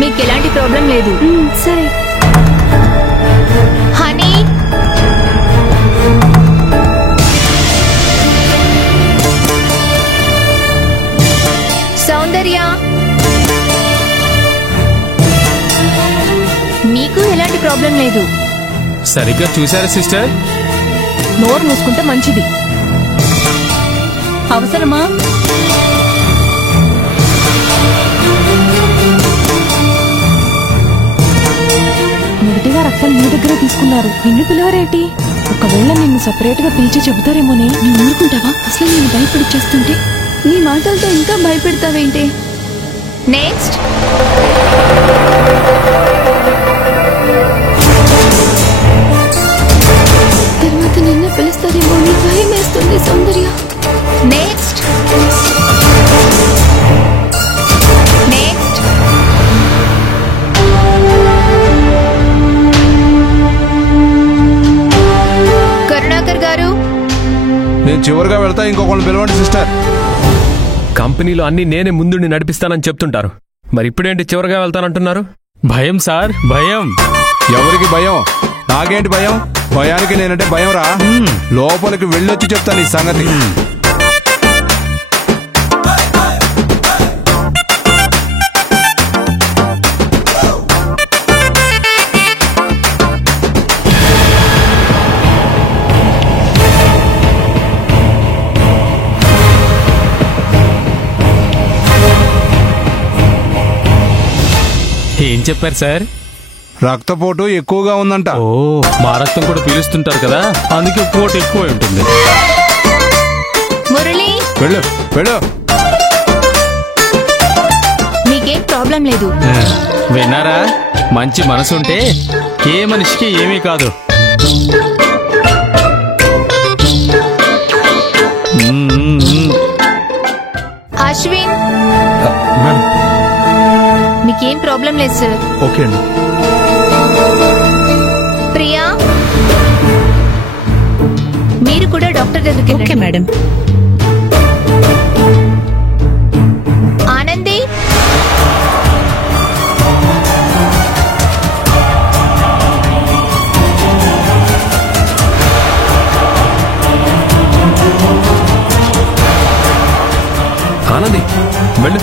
మీకు ఎలాంటి ప్రాబ్లం లేదు. సరే హనీ, సౌందర్య, మీకు ఎలాంటి ప్రాబ్లం లేదు. సరిగ్గా చూసారా సిస్టర్? నోరు మూసుకుంటే మంచిది. అవసరమా? మొదటిగా రక్తం నీ దగ్గర తీసుకున్నారు, నిన్ను పిలవరేంటి? ఒకవేళ నిన్ను సెపరేట్ గా పిలిచి చెబుతారేమోనే. నువ్వు ఊరుకుంటావా? అసలు నేను భయపడిచ్చేస్తుంటే నీ మాటలతో ఇంకా భయపెడతావేంటి? నెక్స్ట్. తర్వాత నిన్ను పిలుస్తారేమో నీ భయం వేస్తుంది సౌందర్య. నెక్స్ట్. నెక్స్ట్. కరుణాకర్ గారు, నేను చివరిగా వెళ్తా, ఇంకొకళ్ళు పిలవండి సిస్టర్. కంపెనీలో అన్ని నేనే ముందుండి నడిపిస్తానని చెప్తుంటారు, మరి ఇప్పుడేంటి చివరిగా వెళ్తానంటున్నారు? భయం సార్, భయం. ఎవరికి భయం? నాకేంటి భయం? భయానికి నేనంటే భయం రా. లోపలికి వెళ్ళొచ్చి చెప్తాను ఈ సంగతి. ఏం చెప్పారు సార్? రక్తపోటు ఎక్కువగా ఉందంట. ఓ, మా రక్తం కూడా పీలుస్తుంటారు కదా, అందుకే పోటు ఎక్కువ ఉంటుంది. మురళి, వెళ్ళు వెళ్ళు. మీకేం ప్రాబ్లం లేదు. విన్నారా? మంచి మనసుంటే ఏ మనిషికి ఏమీ కాదు. అశ్విన్, మీకేం ప్రాబ్లం లేదు సార్. ఓకే అండి. ప్రియా, మీరు కూడా డాక్టర్ దగ్గరికి ఓకే మేడం. ఆనంది, ఆనంది వెళ్ళు.